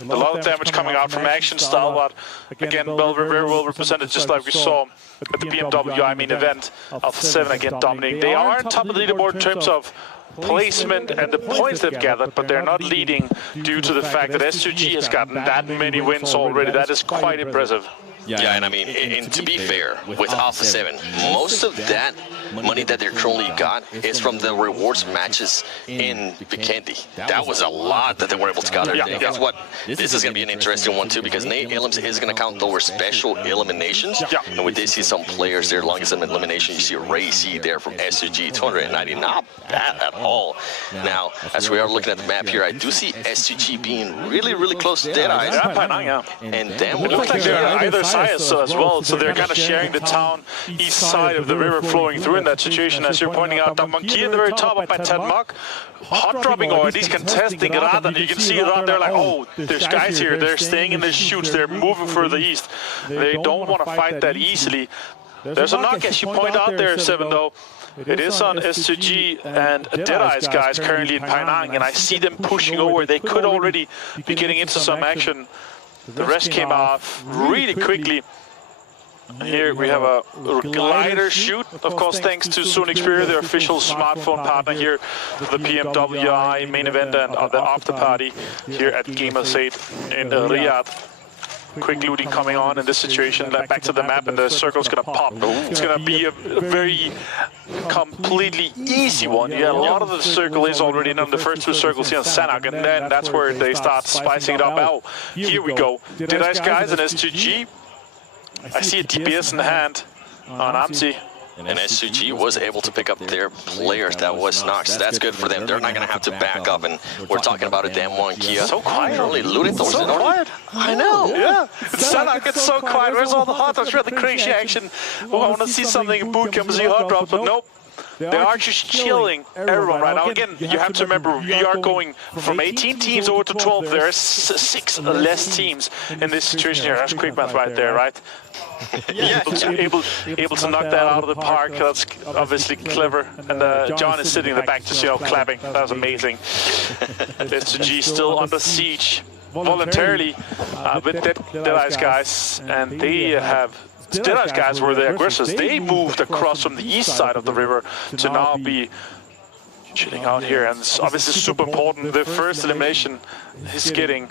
A lot of damage coming out from Action Style, but again, very well represented, just like we saw at the PMWI main event. Alpha 7 again dominating. They are on top of the leaderboard in terms of placement and the points they've gathered, but they're not leading due to the fact that S2G has gotten that many wins already. That is quite impressive. Yeah, and I mean, and to be fair, with Alpha 7, most of that money that they're currently got is from the rewards matches in Vikendi. That was a lot that they were able to gather. And guess what? This is going to be an interesting one too, because Nate Elims is going to count towards special eliminations. And we did see some players there, longest elimination. You see Ray C there from S2G, 290, not bad at all. Now, as we are looking at the map here, I do see S2G being really close to Deadeyes. And then it looks like they're on either side as well, so they're kind of sharing the town east side of the river flowing through in that situation, as you're pointing out. Now, Monkey at the very top of my 10 mark, hot dropping or at least contesting Rad, and you can see Rad, they're like, oh, there's guys here, they're staying in their shoots, they're moving further east. They don't want to fight that easily. There's a knock, as you point out there, 7 though. It is on S2G and Deadeyes guys currently in Penang, and I see them pushing over. They could already be getting into some action. The rest came off really quickly. Here we have a glider shoot, of course, thanks to Soon Xperia, their official smartphone partner here for the PMWI main event and the after party here at Gamers 8 in Riyadh. Quick looting coming on in this situation. Back to the map, and the circle's gonna pop. It's gonna be a very completely easy one. Yeah, a lot of the circle is already in the first two circles here on Sanak, and then that's where they start spicing it up. Oh, here we go. Deadeyes guys and S2G. I see a DPS in the hand on Amti. And S2G was able to pick up their players that was knocked, so that's good for them. They're not going to have to back up, and we're talking about a damn one Kia. So quiet. Only looting towards so quiet. I know. Yeah. Sanak, it's so quiet. Where's all the hot drops? Where's the crazy action? Oh, I want to see something in boot camp and see hot drops, but nope. They are just chilling everyone right now. Again, you have to remember, we are going from 18 teams over to 12. There are 6 less teams in this situation here. That's quick math right there, right? able to knock that out of the park. That's obviously clever. And John is sitting in the back just, clapping. That was amazing. S2G still under siege voluntarily with Deadeyes guys, and they have... Deadeyes guys were the aggressors. They moved across from the east side of the river to now be chilling out here, and it's obviously super important. The first elimination is getting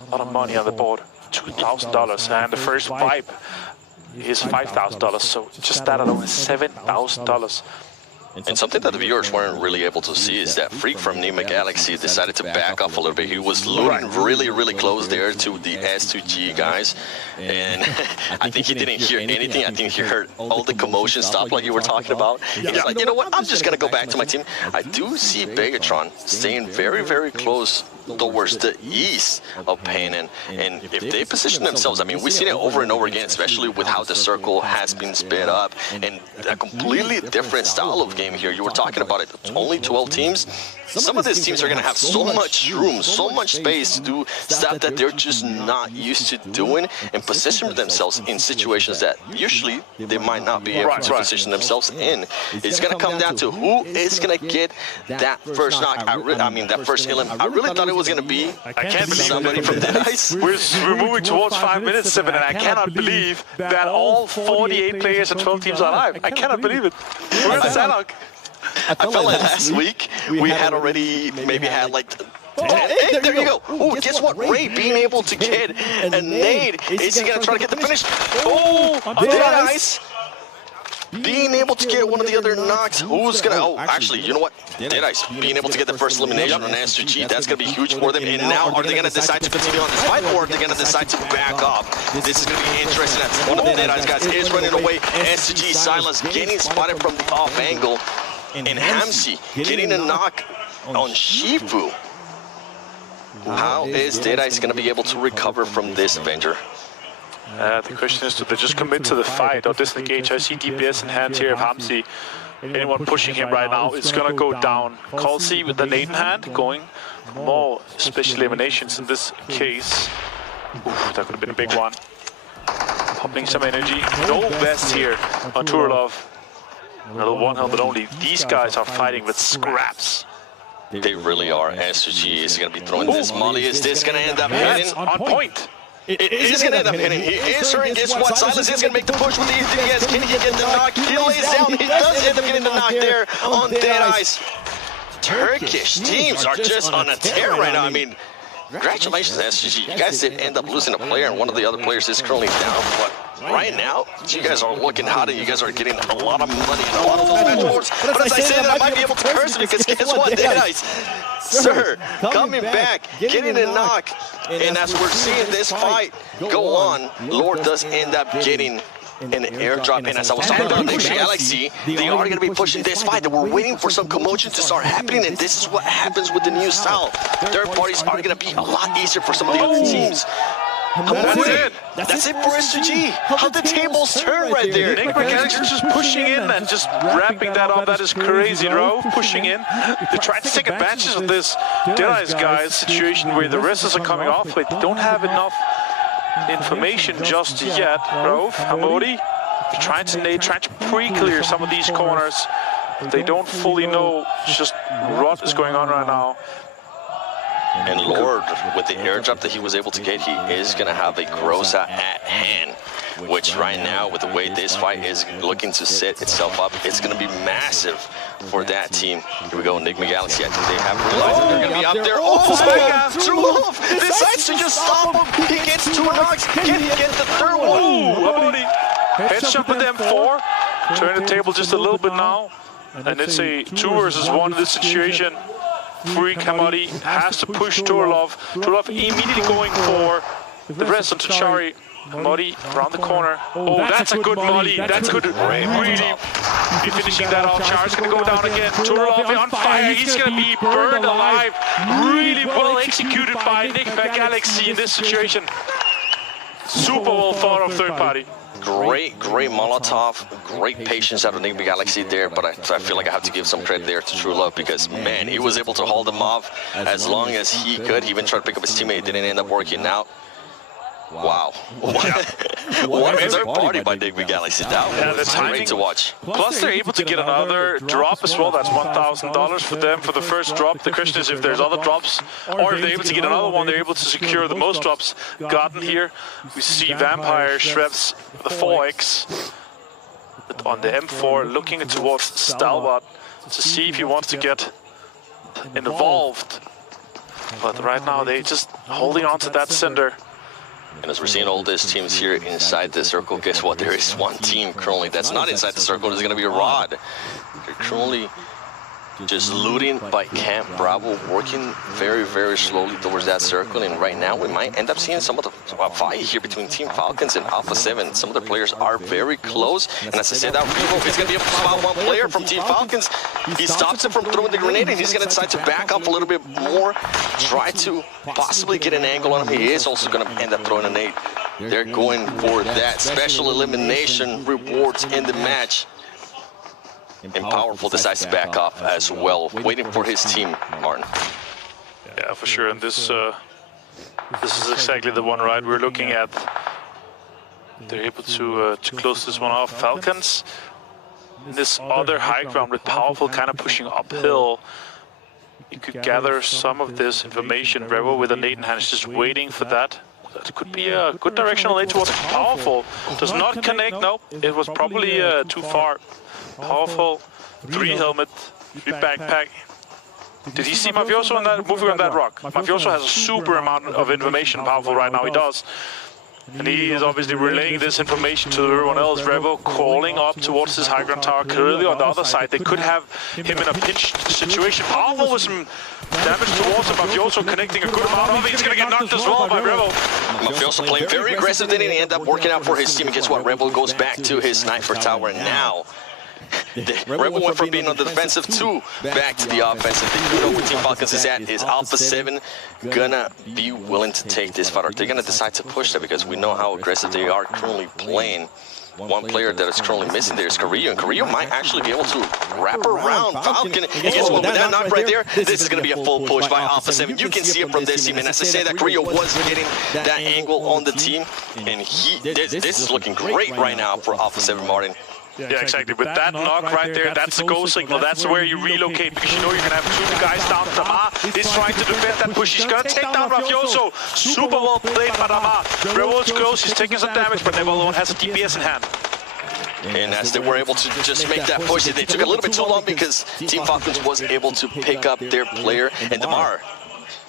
a lot of money on the board, $2,000, and the first wipe is $5,000. So just that alone is $7,000. And something that the viewers weren't really able to see is that Freak from Nima Galaxy decided to back off a little bit. He was looting really close there to the S2G guys, and I think he didn't hear anything. I think he heard all the commotion stop like you were talking about. He's like, you know what, I'm just going to go back to my team. I do see Begatron staying very close towards the east of Payne, and if they position themselves, I mean, we've seen it over and over again, especially with how the circle has been sped up and a completely different style of game here. You were talking about it, only 12 teams. Some of these teams are going to have so much room, so much space to do stuff that they're just not used to doing, and position themselves in situations that usually they might not be able to position themselves in. It's going to come down to who is going to get that first knock. I mean, that first elim. I really thought it was going to be somebody from Deadeyes. We're moving towards 5 minutes, 7, and I cannot believe that all 48 players and 12 teams are alive. I cannot believe it. Where's Sanok? I felt like last week we had already maybe had like... Hey, there you go. Oh, guess what? Ray being able to get a nade. Is he going to try to get the finish? Oh, Deadeyes being able to get one of the other knocks. Who's going to... Oh, actually, you know what? Deadeyes being able to get the first elimination on S2G. That's going to be huge for them. And now, are they going to decide to continue on this fight, or are they going to decide to back up? This is going to be interesting. As one of the Deadeyes guys is running away. S2G Silence getting spotted from the off angle. And Hamsi getting a knock on Shifu. How is Deadeyes going to be able to recover from this Avenger? The question is, do they just commit to the fight or disengage? I see DPS in hand here of Hamsi. Anyone pushing him right now is going to go down. Colsey with the nade in hand, going more special eliminations in this case. Oof, that could have been a big one. Popping some energy. No vest here on Turlov. Another one helmet only. These guys are fighting with scraps. They really are. S2G is going to be throwing this molly. Is this going to end up hitting? On point. It is going to end up hitting. He is hurting. Guess what? Silas is going to make the push with the EDS. Can he get the knock? He lays down. He does end up getting the knock there on dead eyes. Turkish teams are just on a tear right now. I mean, congratulations, SGG. You guys did end up losing a player, and one of the other players is currently down. But right now, you guys are looking hot, and you guys are getting a lot of money and a lot of those match awards. But as I say that, I might be able to curse it, because guess what? Dead eyes, sir, coming back, getting a knock. And as we're seeing this fight go on, Lord does end up getting an airdrop. And as I was talking about Next Galaxy, they are going to be pushing this fight. They were waiting for some commotion to start happening, and this is what happens with the new style. Third parties are going to be a lot easier for some of the other teams. That's it for S2G. How the tables turn right there. Nick Galaxy just pushing in and just wrapping that up. That is crazy, bro. Pushing in. They're trying to take advantage of this Deadeyes guys situation where the wrestlers are coming off, but they don't have enough information just yet, bro. Hamodi trying to pre-clear some of these corners. They don't fully know just what is going on right now. And Lord, with the airdrop that he was able to get, he is going to have a Groza at hand, which right now, with the way this fight is looking to set itself up, it's going to be massive for that team. Here we go, Enigma Galaxy. I think they have realized that they're going to be up there. Oh, Trulov decides to just stop him. He gets 2 knocks. Can he get the third one? Headshot with M4. Turn the table just a little bit now. And it's a 2 versus 1 in this situation. Freak Hamadi has to push Turlov. Turlov immediately going for the rest of Tachari. Hamadi around the corner. Oh, that's a good molly. That's good. Really be finishing that off. Char's going to go down again. Turlov on fire. He's going to be burned alive. Really well executed by Nick Galaxy in this situation. Super well thought of third party. Great Molotov, great patience out of Enigma Galaxy there, but I feel like I have to give some credit there to Trulov, because, man, he was able to hold him off as long as he could. He even tried to pick up his teammate, it didn't end up working out. Wow. What a third party by Enigma Galaxy. That was great to watch. Plus, they're able to get another drop as well. That's $1,000 for them for the first drop. The question is if there's other drops, or if they're able to get another one, they're able to secure the most drops gotten here. We see Vampire Shrevs, the 4X on the M4, looking towards Stalbot to see if he wants to get involved. But right now, they're just holding on to that center. And as we're seeing all these teams here inside the circle, guess what? There is one team currently that's not inside the circle. It's going to be a Rod. They're currently just looting by Camp Bravo, working very, very slowly towards that circle. And right now, we might end up seeing some of the fight here between Team Falcons and Alpha 7. Some of the players are very close. And as I said, that Revo is going to be able to spot one player from Team Falcons. He stops him from throwing the grenade, and he's going to decide to back up a little bit more, try to possibly get an angle on him. He is also going to end up throwing a nade. They're going for that special elimination rewards in the match. And Powerful decides to back off as well, waiting for his team, Martin. Yeah, for sure. And this is exactly the one, right? We're looking at. They're able to close this one off. Falcons, this other high ground with Powerful kind of pushing uphill. You could gather some of this information. Revo with a nade in hand is just waiting for that. That could be a good directional nade towards Powerful. Does not connect. No, it was probably too far. Powerful, 3 helmet, 3 backpack. Did he see Mafioso on that moving on that rock? Mafioso has a super amount of information. Powerful right now, he does. And he is obviously relaying this information to everyone else. Revo calling up towards his high ground tower. Clearly on the other side, they could have him in a pinch situation. Powerful with some damage towards him. Mafioso connecting a good amount of it. He's going to get knocked as well by Revo. Mafioso playing very aggressive, didn't he end up working out for his team? And guess what? Revo goes back to his sniper tower now. Revo went from being on the defensive to back to the offensive. You know where Team Falcons is at. Is Alpha 7 gonna be willing to take this fight? Or they're gonna decide to push that, because we know how aggressive they are currently playing. One player that is currently missing there is Carrillo, and Carrillo might actually be able to wrap around Falcon. And guess what? With that knock right there, this is going to be a full push by Alpha 7. You can see it from this team. And as I say that, Carrillo was getting that angle on the team. And this is looking great right now for Alpha 7, Martin. Yeah, exactly. With that knock right there, that's a go signal. That's where you relocate, because you know you're going to have two guys down. Damar is trying to defend that push. He's going to take down Mafioso. Super well played by Damar. Revolt's close. He's taking some damage, but Never Alone has a DPS in hand. And as they were able to just make that push, they took a little bit too long because Team Falcons was able to pick up their player, and Damar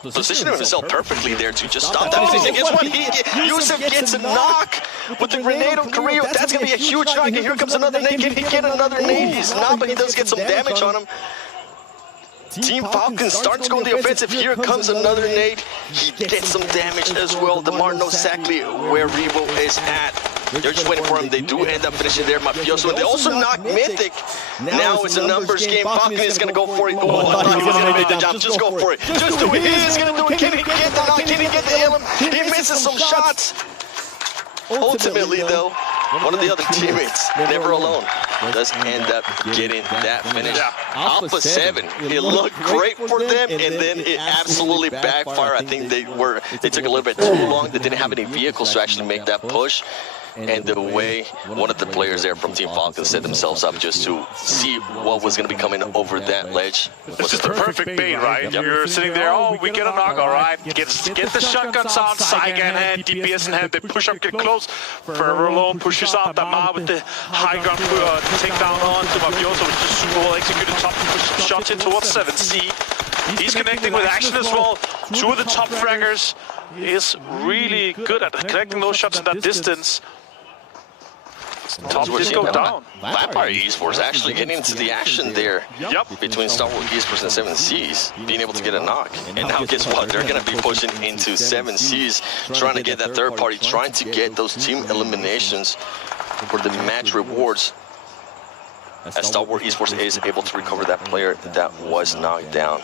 positioning himself perfectly there to just stop that. And guess what? Yusuf gets a knock with the grenade on Carrillo. That's going to be a huge knock. And here comes another nade. Can he get another nade? He's not, but he does get some damage on him. Team Falcons starts going the offensive. Here comes another nade. He gets some damage as well. Damar knows exactly where Revo is at. They're just waiting for him. They do end up finishing their Mafioso. And they also knock Mythic. Now it's a numbers game. Falcon is going to go for it. Oh, I thought he was going to make the jump. Just go for it. Just do it. He is going to do it. Can he get the knock? Can he get the aim? He misses some shots. Ultimately, though, one of the other teammates, Never Alone, does end up getting that finish. Alpha 7, it looked great for them, and then it absolutely backfired. I think they took a little bit too long. They didn't have any vehicles to actually make that push. And the way one of the players there from Team Falcons set themselves up just to see what was going to be coming over that ledge. It's just a perfect bait, right? You're sitting there, oh, we get a knock, all right. Get the shotgun sound, Saiga in hand, DPS in hand, they push up, get close. Forever Alone pushes out Damar with the high ground takedown on to Mafioso, which is super well executed. Top push shots in towards 7C. He's connecting with action as well. Two of the top fraggers is really good at connecting those shots in that distance. Top did go down. Vampire Esports actually getting into the action there. Yep. Between Star Wars Esports and 7Cs, being able to get a knock. And now guess what? They're going to be pushing into 7Cs, trying to get that third party, trying to get those team eliminations for the match rewards. As Star Wars Esports is able to recover that player that was knocked down.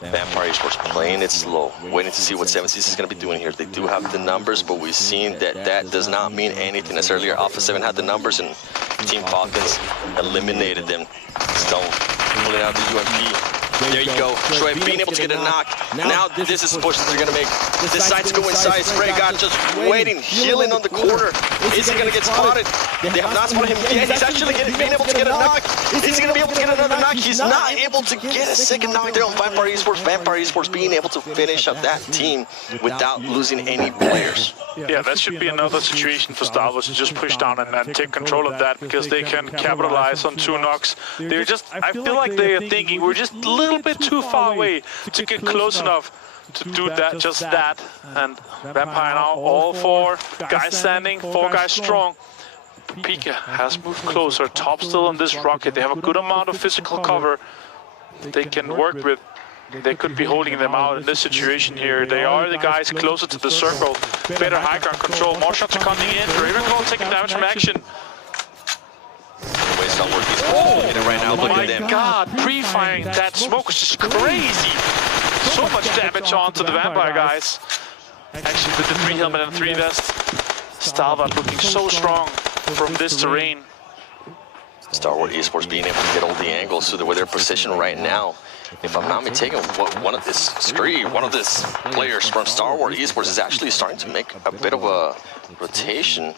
Vampire Esports playing it slow, waiting to see what 7Cs is going to be doing here. They do have the numbers, but we've seen that that does not mean anything. As earlier, Alpha 7 had the numbers, and Team Falcons eliminated them. Stone pulling out the UMP. There you go. Troy being able to get a knock. Now this is the push that they're going to make. Decide to go inside. Spray God just waiting, healing on the corner. Is he going to get spotted? They have not spotted him yet. He's actually being able to get a knock. Is he going to be able to get another knock? He's not able to get a second knock there on Vampire Esports. Vampire Esports being able to finish up that team without losing any players. Yeah, that should be another situation for Star Wars to just push down and take control of that, because they can capitalize on two knocks. They're just, I feel like they are thinking we're just a little bit too far away to get close enough to do that, just that. And Vampire now, all four guys standing, four guys strong. Pika has moved closer, top still on this rocket. They have a good amount of physical cover they can work with. They could be holding them out in this situation here. They are the guys closer to the circle. Better high ground control. More shots are coming in. Ravenclaw taking damage from action. Oh my god, pre-firing that smoke is just crazy. So much damage onto the Vampire guys. Actually with the 3 helmet and 3 vest. Stalvat looking so strong from this terrain. Star Wars Esports being able to get all the angles to where they're positioned right now. If I'm not mistaken, one of this players from Star Wars Esports is actually starting to make a bit of a rotation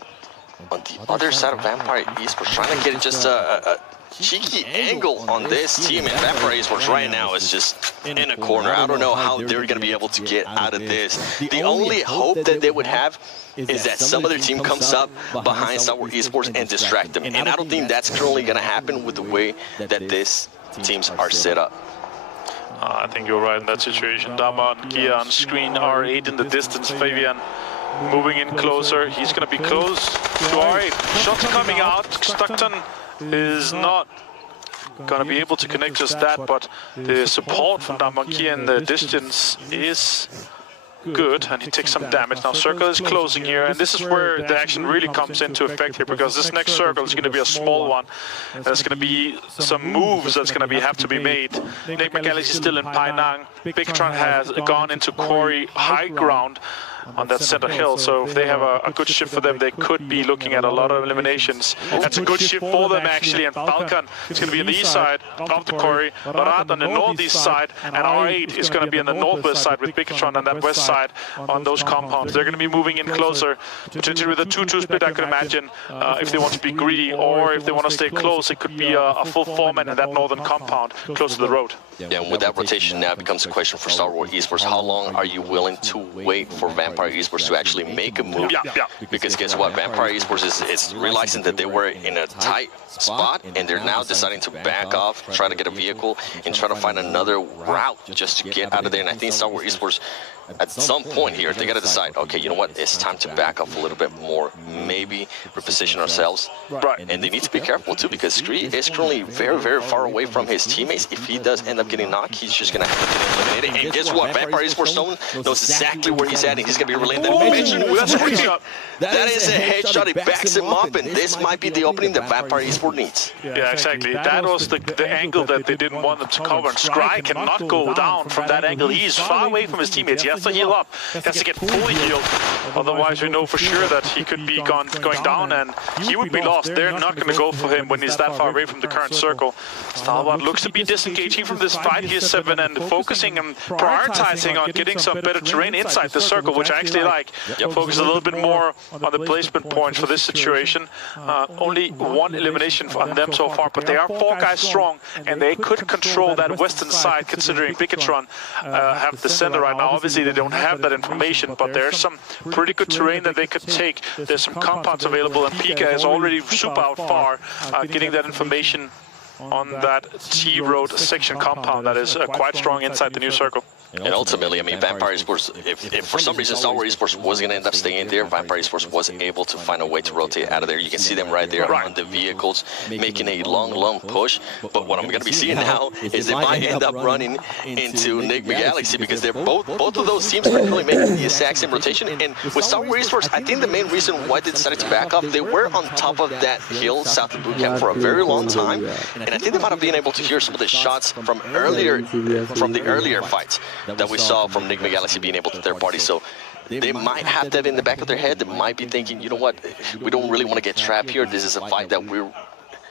on the other side of Vampire Esports, trying to get just a cheeky angle on this team. And Vampire Esports right now is just in a corner. I don't know how they're going to be able to get out of this. The only hope that they would have is that some other team comes up behind Star Wars Esports and distract them. And I don't think that's currently going to happen with the way that these teams are set up. I think you're right in that situation. Damar and Gia on screen, R8 in the distance. Fabian moving in closer. He's going to be close to R8. Shots coming out. Stockton is not going to be able to connect just that, but the support from Damar and Gia in the distance is good, and he takes some damage. Now circle is closing here, and this is where the action really comes into effect here, because this next circle is going to be a small one. There's going to be some moves that's going to have to be made. Nick McAllister is still in Pai Nang. Bigtron has gone into Quarry high ground. on that center hill. So if they have a good shift for them, they could be looking at a lot of eliminations. That's a good shift for them actually, and Falcon is going to be on the east side of the quarry, Barat on the northeast side, and R8 is going to be on the northwest side with Bigotron on that west side on those compounds. They're going to be moving in closer, potentially with a 2-2 split, I could imagine, if they want to be greedy, or if they want to stay close, it could be a full foreman in that northern compound close to the road. Yeah, and with that rotation now becomes a question for Star Wars Esports. How long are you willing to wait for Vampire Esports to actually make a move? Yeah. Because guess what? Vampire Esports is realizing that they were in a tight spot, and they're now deciding to back off, try to get a vehicle, and try to find another route just to get out of there. And I think Star Wars Esports, at some point here, they got to decide, okay, you know what? It's time to back off a little bit more, maybe reposition ourselves. Right. And they need to be careful too, because Scree is currently very, very far away from his teammates. If he does end up getting knocked, he's just going to have to get eliminated. And guess what? Vampire Esports Stone knows exactly where he's at, and he's going to be relaying that information. That is a headshot. It backs him up, and this might be the opening that Vampire Esports needs. Yeah, exactly. That was the angle that they didn't want them to cover. And Scry cannot go down from that angle. He is far away from his teammates. He has to heal up. He has to get fully healed. Otherwise, we know for sure that he could be going down, and he would be lost. They're not going to go for him when he's that far away from the current circle. Stalwart looks to be disengaging from this fight here, 7, and focusing and prioritizing on getting some better terrain inside the circle, which I actually like. Focus a little bit more on the placement points for this situation. Only 1 elimination on them so far, but they are 4 guys strong, and they could control that western side, considering Bigotron have the center right now. Obviously, they don't have that information, but there's some pretty good terrain that they could take. There's some compounds available, and Pika is already super out far, getting that information on that T-Road section compound that is quite strong inside the new circle. And ultimately, I mean, Vampire Esports, if for some reason Star Wars Esports was going to end up staying there, Vampire Esports was able to find a way to rotate out of there. You can see them right there on the vehicles, making a long push. But what I'm going to be seeing now is they might end up running into Enigma Galaxy, because they're both of those teams are really making the exact same rotation. And with Star Wars Esports, I think the main reason why they decided to back up, they were on top of that hill south of boot camp for a very long time. And I think they might have been able to hear some of the shots from the earlier fights that we saw from Enigma Galaxy being able to third party. So they might have that in the back of their head. They might be thinking, you know what, we don't really want to get trapped here. This is a fight that we're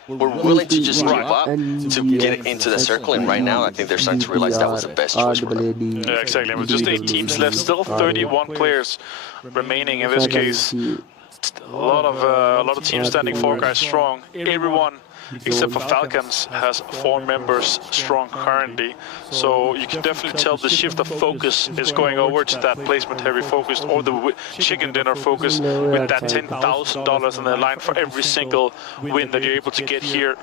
willing to just give up to get into the circle. And right now, I think they're starting to realize that was the best choice for them. Yeah, exactly. With just 8 teams left, still 31 players remaining in this case. A lot of teams standing 4 guys strong. Everyone except for Falcons has 4 members strong currently, so you can definitely tell the shift of focus is going over to that placement heavy focus, or the chicken dinner focus, with that $10,000 in the line for every single win that you're able to get here.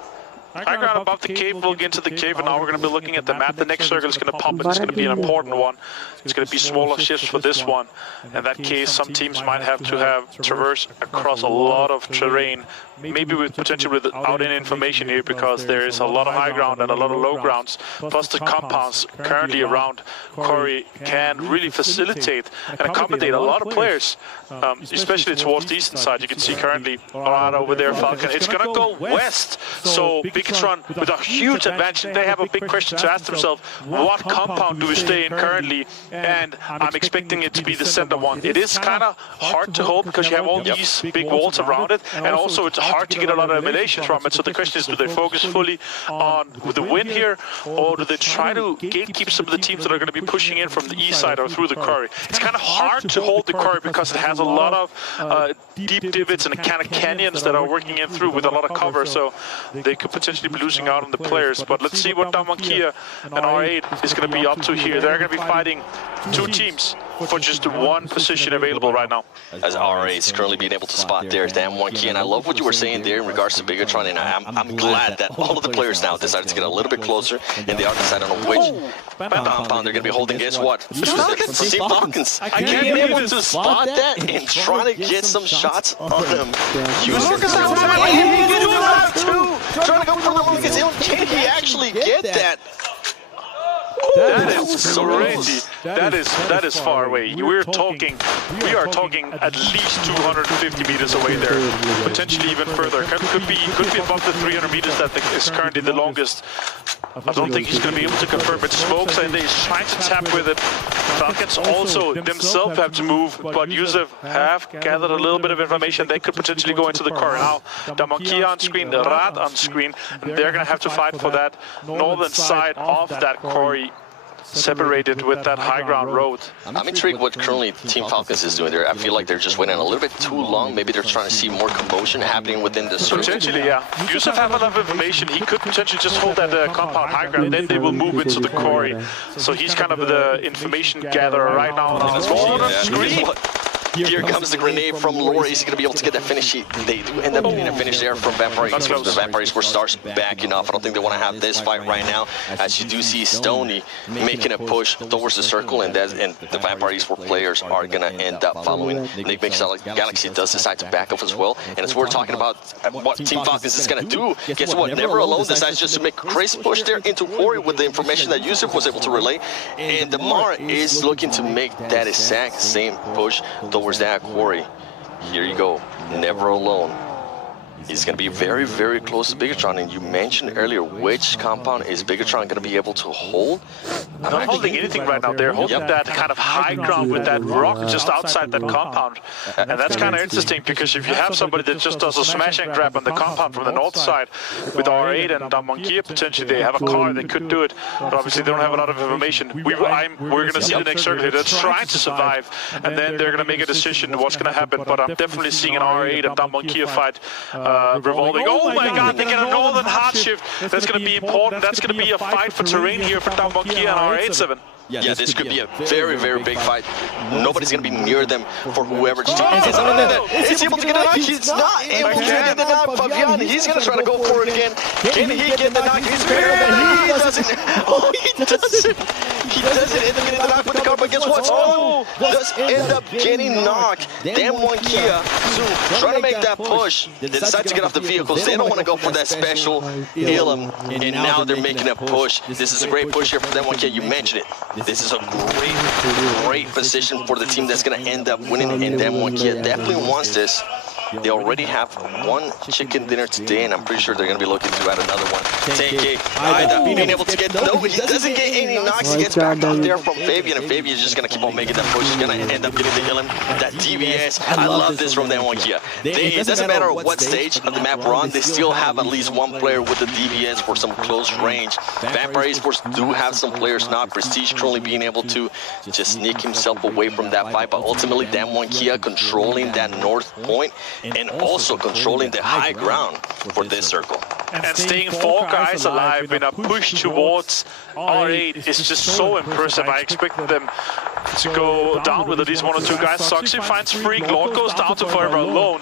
High ground above the cave, we'll get into the cave, and now we're going to be looking at the map. The next circle is going to pop, and it's going to be an important one. It's going to be smaller shifts for this one. In that case, some teams might have to traverse across a lot of terrain, maybe with potentially without any information here, because there is a lot of high ground and a lot of low grounds, plus the compounds currently around Quarry can really facilitate and accommodate a lot of players, especially towards the eastern side. You can see currently Arada over there, Falcon. It's going to go west, so Bigotron with a huge advantage. They have a big question to ask themselves: what compound do we stay in currently? And I'm expecting it to be the center one. It is kind of hard to hold because you have all these big walls around it, and also it's hard to get a lot of eliminations from it. So the question is, do they focus fully on the win here, or do they try to gatekeep some of the teams that are going to be pushing in from the east side or through the quarry? It's kind of hard to hold the quarry because it has a lot of deep divots and kind of canyons that are working in through with a lot of cover, so they could potentially be losing out on the players. But let's see what Damankia and R8 is going to be up to here. They're going to be fighting 2 teams for just 1 position available right now. As R8 is currently being able to spot there, Damankia, and I love what you were saying there in regards to Bigotron, and I'm glad that all of the players now decided to get a little bit closer, and they are deciding on which compound they're going to be holding. Guess what? Falcons. I can't be able to spot that and trying to get some shots on them. Trying to go for the longest hill. Can he actually get that? That is crazy. that is far away. We are talking at least 250 meters away there, potentially even further. Could be above the 300 meters that is currently the longest. I don't think he's going to be able to confirm, but Smokes and he's trying to tap with it. Falcons also themselves have to move, but Yusuf have gathered a little bit of information. They could potentially go into the car now. Damonkia on screen, the Rad on screen, and they're going to have to fight for that northern side of that quarry, separated with that high ground road. I'm intrigued what currently Team Falcons is doing there. I feel like they're just waiting a little bit too long. Maybe they're trying to see more commotion happening within the circle. Potentially, yeah. Yusuf have enough information. He could potentially just hold that compound high ground, then they will move into the quarry. So he's kind of the information gatherer right now on his screen. Here comes the grenade from Lori. Is he going to be able to get that finish? They do end up getting a finish there from Vampire. The Vampire Sport starts backing off. I don't think they want to have this fight right now, as you do see Stoney making a push towards the circle, and the Vampire Sport players are going to end up following. Nick Galaxy does decide to back off as well, and as we're talking about what Team Falcons is going to do, guess what? Never Alone decides just to make a crazy push there into Quarry with the information that Yusuf was able to relay, and Damar is looking to make that exact same push towards that quarry. Here you go, Never Alone. He's going to be very, very close to Bigatron, and you mentioned earlier which compound is Bigatron going to be able to hold? Not holding anything right now. They're holding that kind of high ground with that rock just outside that compound. And that's kind of interesting, because if you have somebody that just does a smash and grab on the compound from the north side with R8 and Damonkia, potentially they have a car that could do it, but obviously they don't have a lot of information. We're going to see the next circle. They're trying to survive, and then they're going to make a decision what's going to happen. But I'm definitely seeing an R8 and Damonkia fight revolving. Oh my god, they get a northern hard shift. That's going to be important. That's going to be a fight for terrain here for Damonkia and R87. Yeah, this could be a very, very big fight. Nobody's going to be near them for whoever's team. Is he able to get a knock? He's not able to get the knock. Fabian, he's going to try to go for it again. Can he get the knock? He's very, he doesn't. Oh, he doesn't. He doesn't end up getting the knock with the car, but guess what? Oh, does end up getting knocked. Damn one Kia. So trying to make that push. They decide to get off the vehicles. They don't want to go for that special heal him. And now they're making a push. This is a great push here for them one Kia. You mentioned it. This is a great position for the team that's going to end up winning, and Damwon Kia definitely wants this. They already have one chicken dinner today, and I'm pretty sure they're going to be looking to add another one. 10K, being able to get, no, he doesn't get any knocks. He gets backed off there from Fabian, and Fabian is just going to keep on making that push. He's going to end up getting the Illim, that DBS. I love this from Damwon Kia. It doesn't matter what stage of the map we're on, they still have at least one player with the DBS for some close range. Vampire Esports do have some players not. Prestige currently being able to just sneak himself away from that fight, but ultimately Damwon Kia controlling that north point and also controlling the high ground for this circle. And staying 4 guys alive in a push towards R8 is just so impressive. I expected them to go down with at least 1 or 2 guys. Soxy finds Freak, Lord goes down to Forever Alone.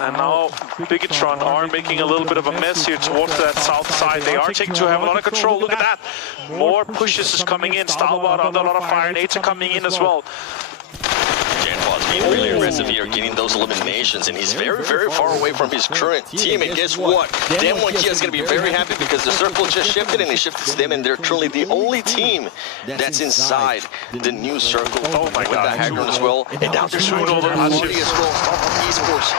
And now Bigatron are making a little bit of a mess here towards that south side. They are taking to have a lot of control. Look at that. More pushes is coming in. Stalwart under a lot of fire. Nades are coming in as well. Being really aggressive here, getting those eliminations, and he's very, very far away from his current team. And guess what? Damwon Kia is going to be very happy because the circle just shifted, and it shifted to them, and they're currently the only team that's inside the new circle. Oh my god, that high ground as well. And now they're shooting over Party as well. Esports.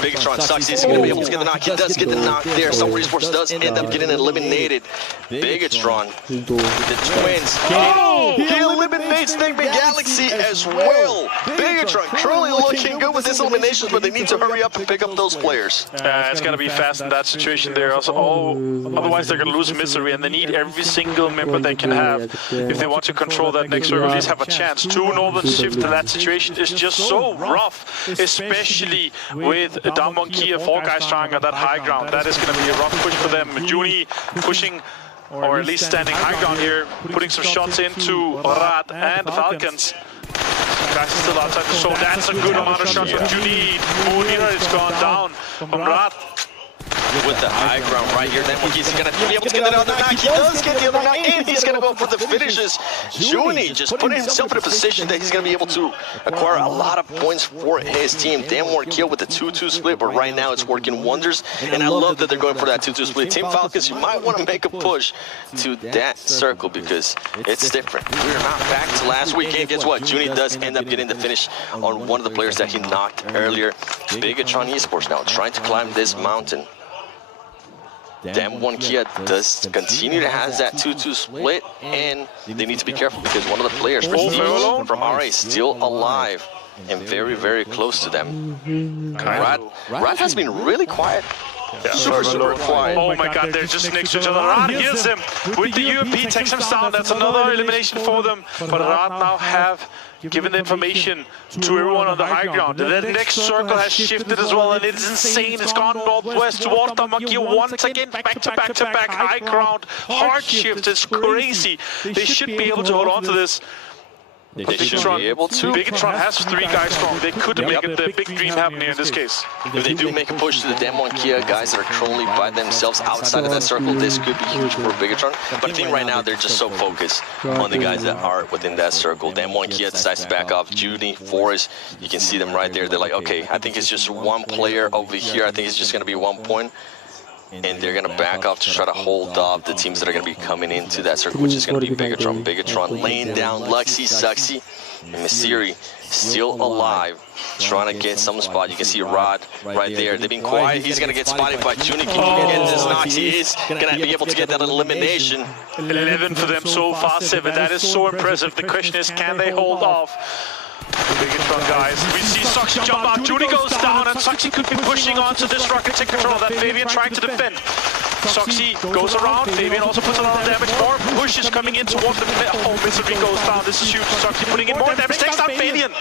Bigatron sucks. He's going to be able to get the knock. He does get the knock there. Summer Esports does end up getting eliminated. Bigatron, the twins. Oh! He eliminates Nightmare Galaxy as well. Bigatron currently looking good with his eliminations, but they need to hurry up and pick up those players. It's going to be fast in that situation there. Also, otherwise they're going to lose Misery, and they need every single member they can have if they want to control that next circle. At least have a chance. 2 northern shift in that situation is just so rough, especially with Damwon Kia 4 guys trying on that high ground. That is going to be a rough push for them. Juni pushing, or at least standing high ground here, putting some shots into Rad and Falcons. Guys are still outside the show. That's a good amount of shots from Juni. Munira is gone down from Rad. with the high ground right here. Then he's going to be able to get another knock. He does get the other knock, and he's going to go for the finishes. Juni just putting himself in a position that he's going to be able to acquire a lot of points for his team. Damn more kill with the 2-2 split, but right now it's working wonders, and I love that they're going for that 2-2 split. Team Falcons, you might want to make a push to that circle because it's different. We're not back to last week, and guess what? Juni does end up getting the finish on one of the players that he knocked earlier. Bigatron Esports now trying to climb this mountain. Damn one Kia does continue to have that 2-2 split, and they need to be careful because one of the players from RA is still alive and very, very close to them. Rad has been really quiet. Yeah, super quiet. Oh my god, they're just next to each other. Rad heals him with the UMP, takes him down. That's another elimination for them. But Rad now have given the information to everyone on the high ground. The next circle has shifted as well, and it's insane. It's gone northwest towards the monkey once again, back to back high ground. Hard shift, it's crazy. They should be able to hold on to this. They should be able to. Bigatron has 3 guys strong. They could make it the big dream happen here in this case. If they do make a push to the Demon Kia guys that are currently by themselves outside of that circle, this could be huge for Bigatron. But I think right now they're just so focused on the guys that are within that circle. Demon Kia decides to back off. Judy, Forrest, you can see them right there. They're like, okay, I think it's just one player over here. I think it's just going to be 1 point. And they're going to back off to try to hold off the teams that are going to be coming into that circle, which is going to be Bigatron. Bigatron laying down Luxy, Suxy, and Misiri still alive, trying to get some spot. You can see Rod right there. They've been quiet. He's going to get spotted by Juni. Can he get this knock? He is going to be able to get that elimination. 11 for them so far, 7. That is so impressive. The question is, can they hold off? Bigatron guys, we see Suxy jump out, Juni goes down, and Suxy could be pushing on to this rocket, take control of that. Fabian trying to defend. Suxy goes around, Fabian also puts a lot of damage, more pushes coming in towards the play. Oh, Misery goes down, this is huge. Suxy putting in more damage, takes down Fabian.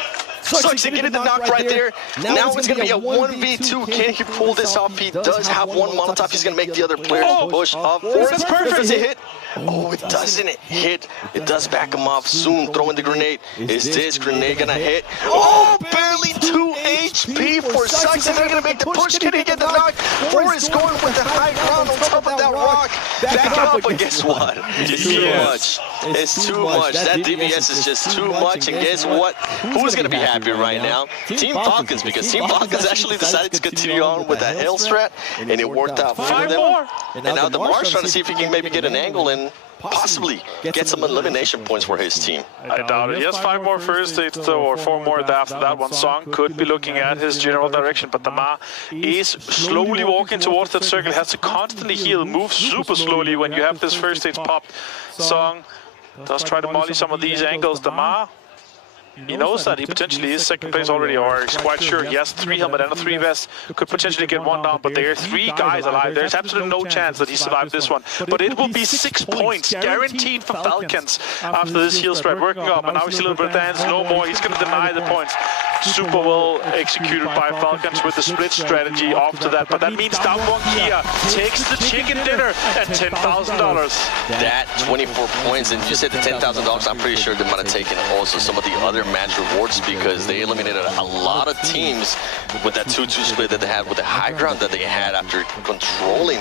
Suxy getting the knock right there. Now it's going to be a 1v2. Can he pull this off? He does have one Molotov. He's going to make the other player push up. Forrest, perfect. Does it hit? Oh, it doesn't hit. It does back him off soon. Throwing the grenade. Is this grenade going to hit? Oh, barely 2 HP for Suxy. They're going to make the push. Can he get the knock? Forrest going with the high ground on top of that rock. Back up, but guess what? It's too much. It's too much. That DBS is just too much. And guess what? Who's going to be happy right now? Team Falcons, because Team Falcons actually decided to continue on with that Hail strat, and it worked out for them. And now DeMar's trying to see if he can maybe get an angle and possibly get some elimination points for his team. I doubt it. He has 5 more first aids, or 4 more after that one. Song could be looking at his general direction, but Damar is slowly walking towards that circle. Has to constantly heal, move super slowly when you have this first aid popped. Song does try to molly some of these angles. Damar, he knows that he potentially is second place already, or he's quite sure. He has 3 helmet and a 3 vest, could potentially get 1 down, but there are 3 guys alive. There's absolutely no chance that he survived this one. But it will be 6 points guaranteed for Falcons after this heal strat. Working up, and now we see a little bit of dance, no more. He's going to deny the points. Super well executed by Falcons with the split strategy after that. But that means Damwon Kia takes the chicken dinner at $10,000. That 24 points, and you said the $10,000, I'm pretty sure they might have taken also some of the other match rewards because they eliminated a lot of teams with that 2-2 split that they had with the high ground that they had after controlling,